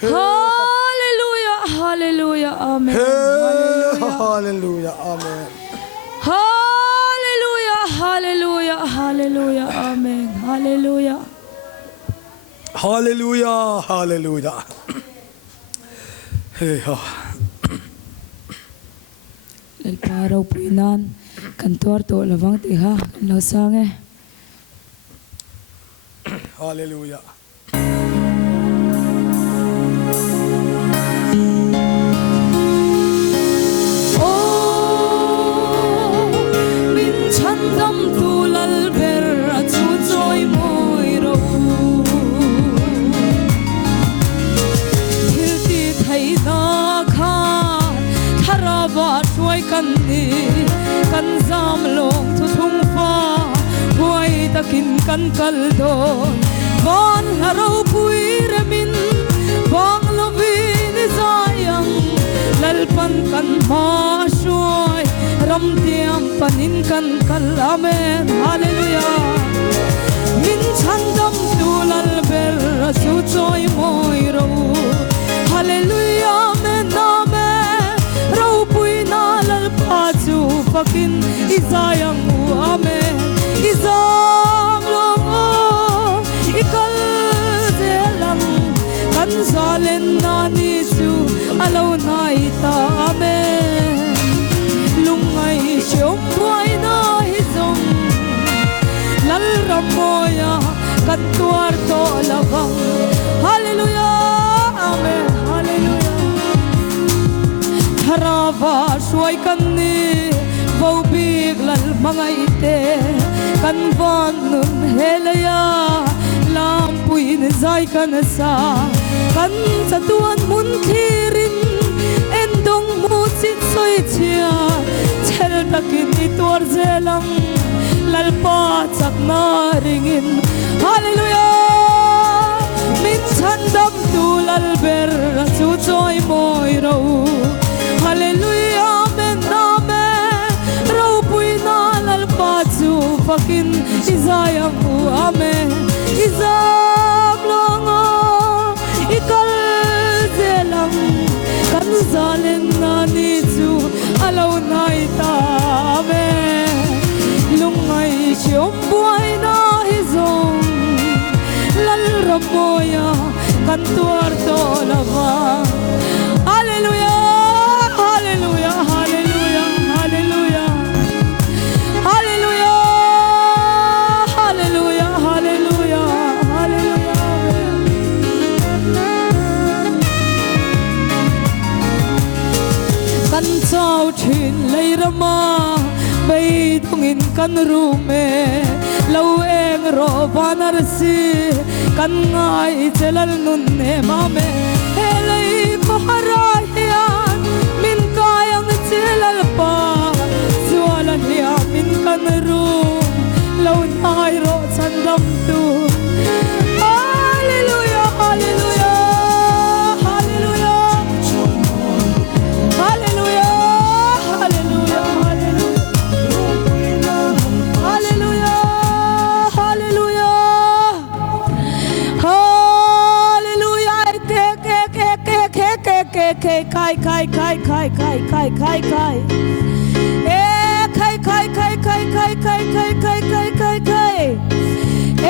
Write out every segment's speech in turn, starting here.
Hallelujah, hallelujah, amen. Hallelujah, amen. Hallelujah, hallelujah, hallelujah, amen. Hallelujah. Hallelujah, hallelujah. Hey, Lalparaw po inan, kantor to lavang tiha, lausange. hallelujah. Kan kaldo bon haraw puiramin bang lovin sayang lalpan kan masyoy ramtiam panin kan kalamen hallelujah min chandam tulal ber suchoy moiro hallelujah men name raw puina lalpachu pakin isayang amen Zalen na nisu alaw na ita amen lungay siyong buhay na hizong lalramoya katwarto labang hallelujah amen hallelujah harava suay kanni baubig lal mga ite kanvan nun helaya lampuin zay kanasa kan sa tuan mun kirin endong musit soy chia chel takin itor zelang lalpat sak naringin hallelujah min chandam tulal ber su choy moy ro hallelujah men name raw puina lalpat su pakin isayang amen isam longo ikal zelang kan zalen na nisu alaw na itame lungay siyong buhay na hizong lalramoya kan tuwarto lava hallelujah hallelujah hallelujah hallelujah hallelujah hallelujah hallelujah kan sao thin lei rama bay thungin kan rume lau eng ro vanar si kan ngai chelal nun ne mame helai ko harahian min kayang chelal pa sualan ya min kan ru lau nai ro chandam tu hallelujah hallelujah kai kai kai kai kai kai kai kai eh kai kai kai kai kai kai kai kai kai kai kai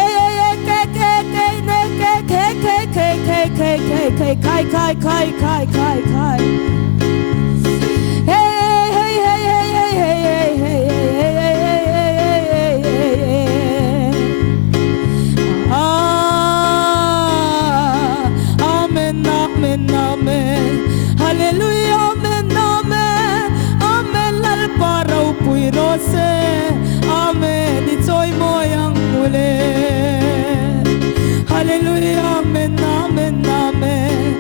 eh kai kai kai ne kai kai kai kai kai kai kai kai kai kai kai kai kai Hallelujah, amen, amen, amen.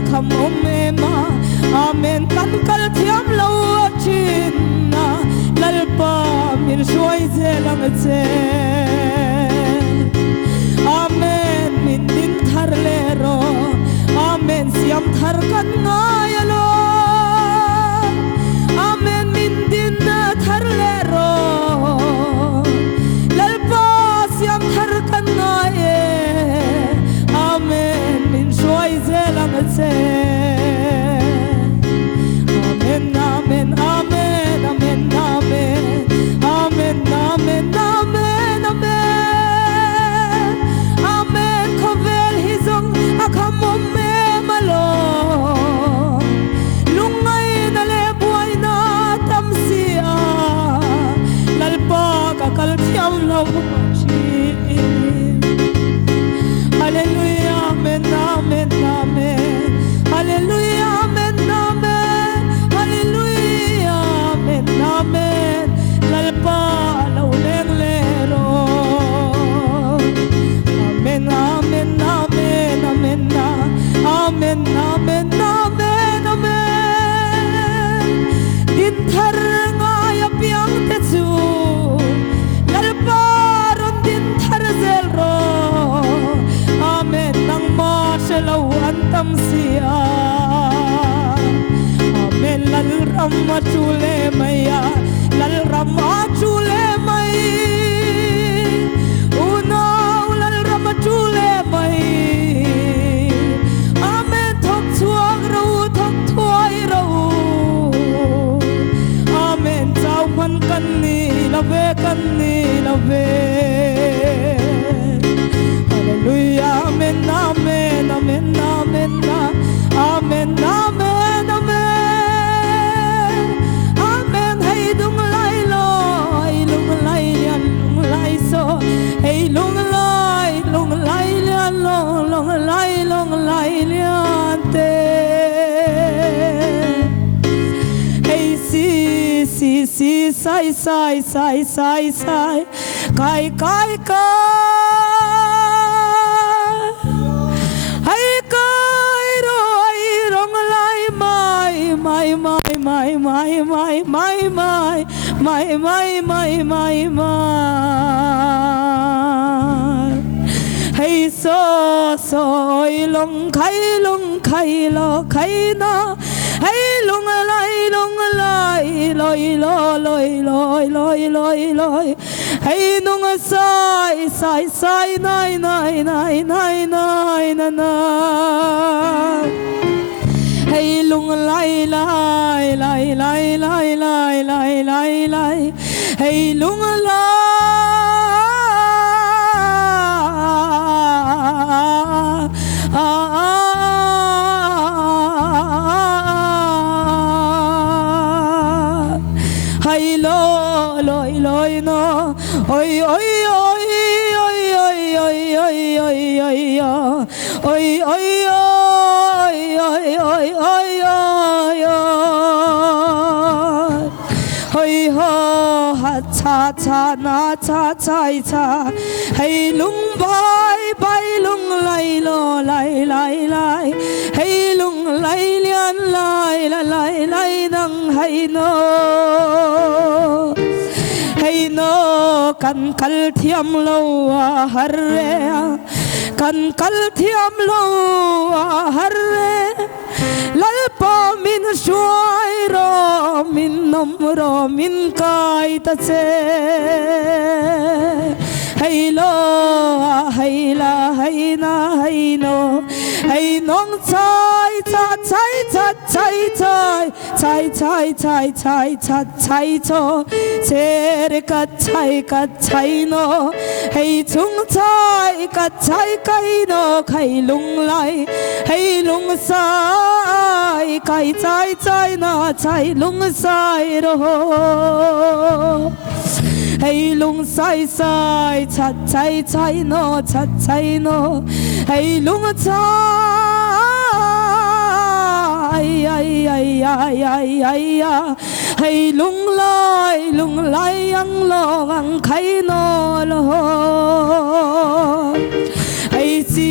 akham omema amen kan kal thiam lo chin na lalpa min shoi zelang che amen min din thar le ro amen siam thar kan ngaya lo amen min din thar le ro lalpa siam thar kan ngaya amen min shoi zelang che amen amen amen amen amen amen amen amen amen amen khovel hizong akhamom me malo lungai na le buai na tamsia lalpa ka kal thiam lo chi hallelujah amen amen amen hallelujah amen amen hallelujah amen amen lalpa lo leng le ro amen amen amen amen amen amen amen amen din thar ngaya piang te chu lalpa ron din thar zel ro amen nang ma shelo antam sia amen lal ram chule maya lal ram chule mai una lal ram chule mai amen thok chuak ro thok thoi ro amen chau man kan ni lave hallelujah amen amen amen amen amen amen amen amen hey dung lai lo hey lung lai lian lung lai so hey lung lai lian lung lai lian te hey si sai kai hay kai roi rong lai mai hay soi long khai lo khai na hay lung lai loi hay nung sai nai na hay lung lai hay lung hay loi no oi ho ha cha na cha hay lung bai lung lai lo lai hay lung lai lian lai nang hay no kan kal thiam lo har re kan kal thiam lo har re lalpa min shuai ro min nom ro min kai ta che hay lo hay la hay na hay no hay nong chai cho cher ka chai no hay chung chai ka chai kai no khai lung lai hay lung sai kai chai na chai lung sai ro hay lung sai chai no hay lung chai hay lung lai ang lo ang khai no lo hay chi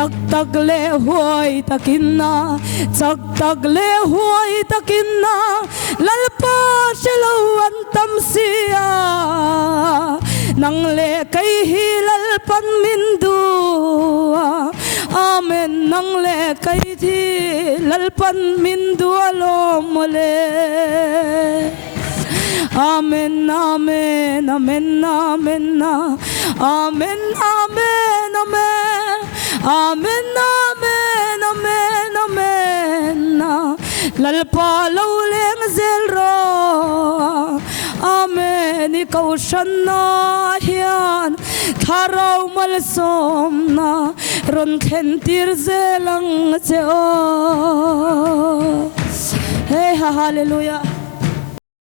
chắc tắc lệ huay takin na chắc tắc lệ huay takin na lalpa sẽ lâu an tâm sia nang lệ cây hi lalpan min du amen nang lệ cây thi lalpan min du alom le amen amen amen amen amen amen amen amen amen amen amen lalpa lâu leng zel ro amen ikaw siya na hiyan tharaw malsom na ron kentir zelang cheo hey hallelujah.